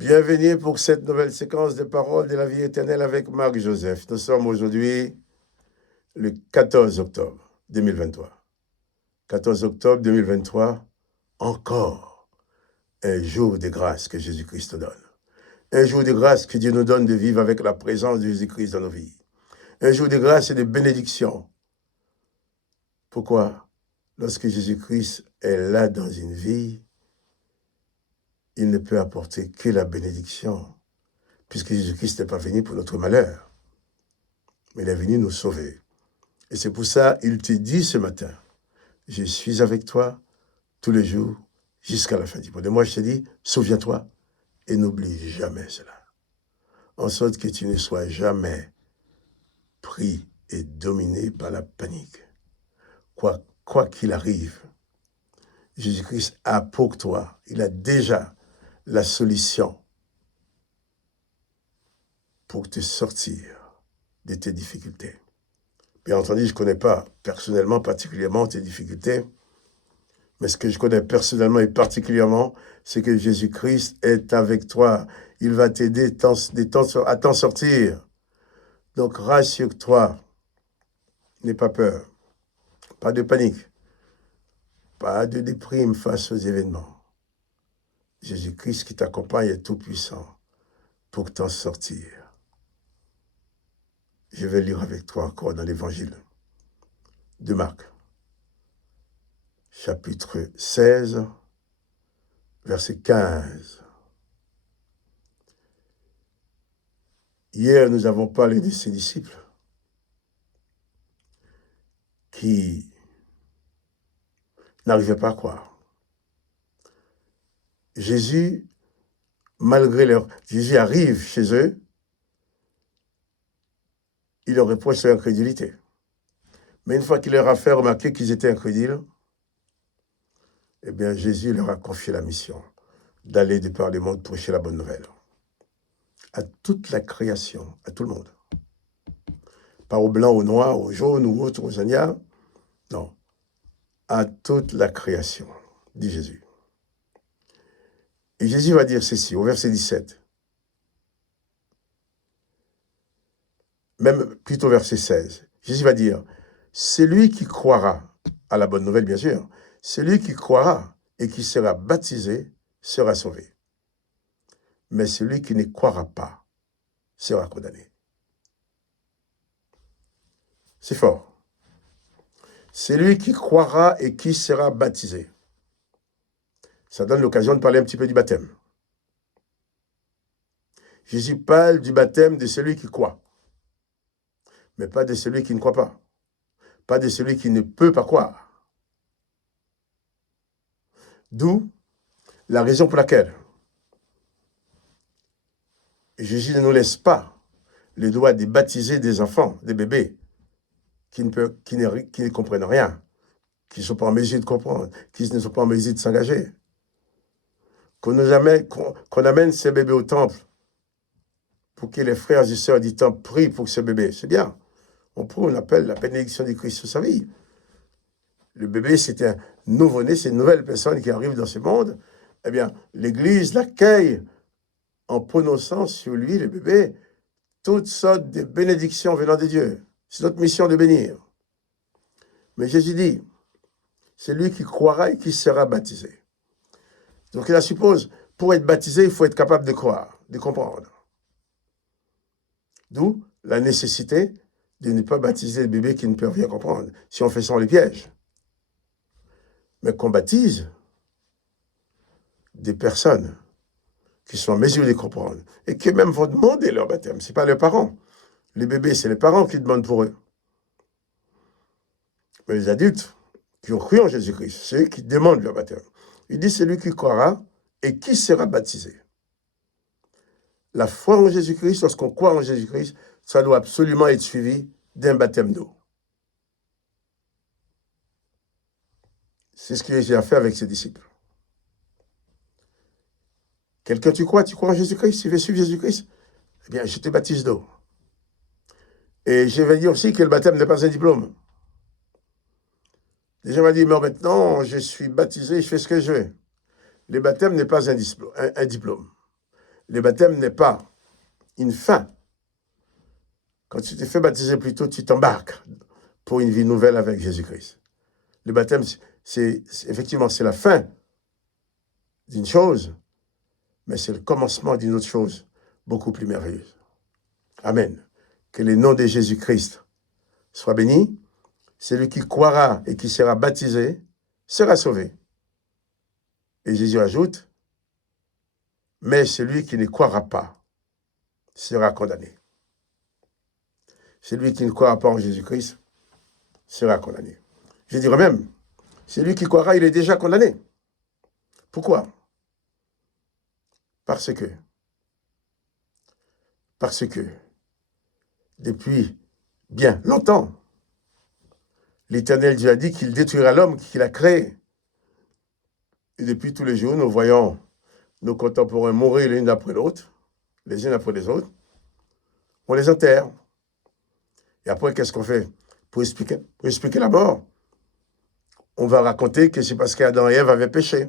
Bienvenue pour cette nouvelle séquence de paroles de la vie éternelle avec Marc Joseph. Nous sommes aujourd'hui le 14 octobre 2023. 14 octobre 2023, encore un jour de grâce que Jésus-Christ donne. Un jour de grâce que Dieu nous donne de vivre avec la présence de Jésus-Christ dans nos vies. Un jour de grâce et de bénédiction. Pourquoi? Lorsque Jésus-Christ est là dans une vie, il ne peut apporter que la bénédiction, puisque Jésus-Christ n'est pas venu pour notre malheur, mais il est venu nous sauver. Et c'est pour ça qu'il te dit ce matin, je suis avec toi tous les jours jusqu'à la fin du monde. Et moi, je te dis, souviens-toi et n'oublie jamais cela. En sorte que tu ne sois jamais pris et dominé par la panique. Quoi qu'il arrive, Jésus-Christ a pour toi, il a déjà la solution pour te sortir de tes difficultés. Bien entendu, je ne connais pas personnellement, particulièrement tes difficultés, mais ce que je connais personnellement et particulièrement, c'est que Jésus-Christ est avec toi. Il va t'aider à t'en sortir. Donc, rassure-toi. N'aie pas peur. Pas de panique. Pas de déprime face aux événements. Jésus-Christ qui t'accompagne est tout-puissant pour t'en sortir. Je vais lire avec toi encore dans l'évangile de Marc, chapitre 16, verset 15. Hier, nous avons parlé de ses disciples qui n'arrivaient pas à croire. Jésus arrive chez eux, il leur reproche leur incrédulité. Mais une fois qu'il leur a fait remarquer qu'ils étaient incrédules, eh bien, Jésus leur a confié la mission d'aller de par le monde prêcher la bonne nouvelle. À toute la création, à tout le monde. Pas aux blancs, aux noirs, aux jaunes ou autres, aux agneaux. Non. À toute la création, dit Jésus. Et Jésus va dire ceci, au verset 17. Même plutôt verset 16. Jésus va dire, celui qui croira à la bonne nouvelle, bien sûr, celui qui croira et qui sera baptisé sera sauvé. Mais celui qui ne croira pas sera condamné. C'est fort. Celui qui croira et qui sera baptisé. Ça donne l'occasion de parler un petit peu du baptême. Jésus parle du baptême de celui qui croit, mais pas de celui qui ne croit pas. Pas de celui qui ne peut pas croire. D'où la raison pour laquelle Jésus ne nous laisse pas le droit de baptiser des enfants, des bébés, qui ne comprennent rien, qui ne sont pas en mesure de comprendre, qui ne sont pas en mesure de s'engager. Qu'on amène ces bébés au temple pour que les frères et sœurs du temple prient pour ce bébé. C'est bien. On prie, on appelle la bénédiction du Christ sur sa vie. Le bébé, c'est un nouveau-né, c'est une nouvelle personne qui arrive dans ce monde. Eh bien, l'Église l'accueille en prononçant sur lui, le bébé, toutes sortes de bénédictions venant de Dieu. C'est notre mission de bénir. Mais Jésus dit, c'est lui qui croira et qui sera baptisé. Donc il suppose, pour être baptisé, il faut être capable de croire, de comprendre. D'où la nécessité de ne pas baptiser les bébés qui ne peuvent rien comprendre. Si on fait ça, on les piège. Mais qu'on baptise des personnes qui sont en mesure de comprendre et qui même vont demander leur baptême. Ce n'est pas leurs parents. Les bébés, c'est les parents qui demandent pour eux. Mais les adultes qui ont cru en Jésus-Christ, c'est eux qui demandent leur baptême. Il dit, c'est lui qui croira et qui sera baptisé. La foi en Jésus-Christ, lorsqu'on croit en Jésus-Christ, ça doit absolument être suivi d'un baptême d'eau. C'est ce que Jésus a fait avec ses disciples. Quelqu'un, tu crois en Jésus-Christ, tu veux suivre Jésus-Christ? Eh bien, je te baptise d'eau. Et je vais dire aussi que le baptême n'est pas un diplôme. Les gens vont dire, mais maintenant, je suis baptisé, je fais ce que je veux. Le baptême n'est pas un diplôme. Le baptême n'est pas une fin. Quand tu te fais baptiser plutôt, tu t'embarques pour une vie nouvelle avec Jésus-Christ. Le baptême, effectivement, c'est la fin d'une chose, mais c'est le commencement d'une autre chose beaucoup plus merveilleuse. Amen. Que le nom de Jésus-Christ soit béni. Celui qui croira et qui sera baptisé sera sauvé. Et Jésus ajoute, mais celui qui ne croira pas sera condamné. Celui qui ne croira pas en Jésus-Christ sera condamné. Je dirais même, celui qui croira, il est déjà condamné. Pourquoi? Parce que depuis bien longtemps, l'Éternel Dieu a dit qu'il détruira l'homme qu'il a créé. Et depuis tous les jours, nous voyons nos contemporains mourir l'une après l'autre, les unes après les autres. On les enterre. Et après, qu'est-ce qu'on fait? Pour expliquer la mort, on va raconter que c'est parce qu'Adam et Ève avaient péché.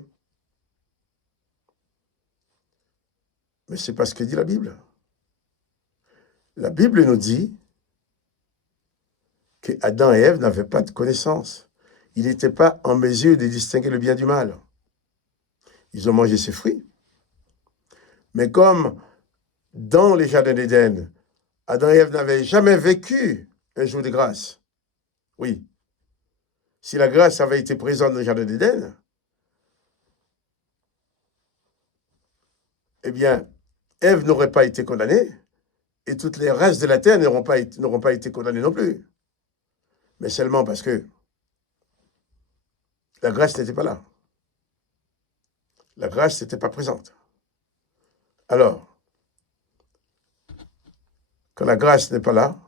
Mais c'est pas ce que dit la Bible. La Bible nous dit que Adam et Ève n'avaient pas de connaissance. Ils n'étaient pas en mesure de distinguer le bien du mal. Ils ont mangé ces fruits. Mais comme dans les jardins d'Éden, Adam et Ève n'avaient jamais vécu un jour de grâce. Oui. Si la grâce avait été présente dans le jardin d'Éden, eh bien, Ève n'aurait pas été condamnée et toutes les races de la terre n'auront pas été condamnées non plus. Mais seulement parce que la grâce n'était pas là. La grâce n'était pas présente. Alors, quand la grâce n'est pas là,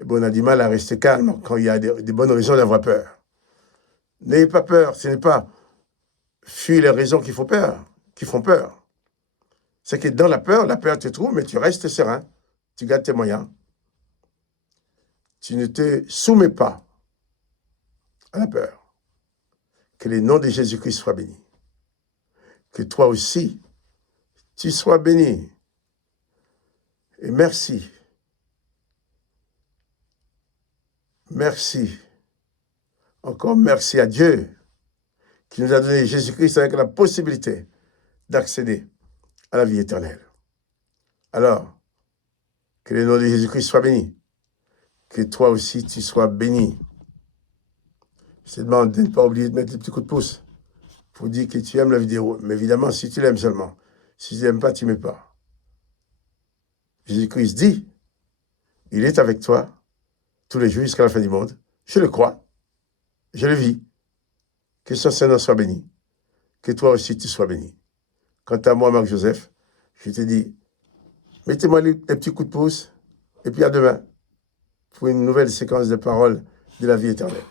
eh bien, on a du mal à rester calme quand il y a des bonnes raisons d'avoir peur. N'ayez pas peur, ce n'est pas fuir les raisons qui font peur. C'est que dans la peur te trouve, mais tu restes serein, tu gardes tes moyens. Tu ne te soumets pas à la peur. Que le nom de Jésus-Christ soit béni. Que toi aussi, tu sois béni. Et merci. Merci. Encore merci à Dieu qui nous a donné Jésus-Christ avec la possibilité d'accéder à la vie éternelle. Alors, que le nom de Jésus-Christ soit béni. Que toi aussi, tu sois béni. Je te demande de ne pas oublier de mettre le petit coup de pouce pour dire que tu aimes la vidéo. Mais évidemment, si tu l'aimes seulement. Si tu n'aimes pas, tu ne mets pas. Jésus-Christ dit, il est avec toi tous les jours jusqu'à la fin du monde. Je le crois. Je le vis. Que son Seigneur soit béni. Que toi aussi, tu sois béni. Quant à moi, Marc-Joseph, je te dis, mettez-moi les petits coups de pouce et puis à demain pour une nouvelle séquence de paroles de la vie éternelle.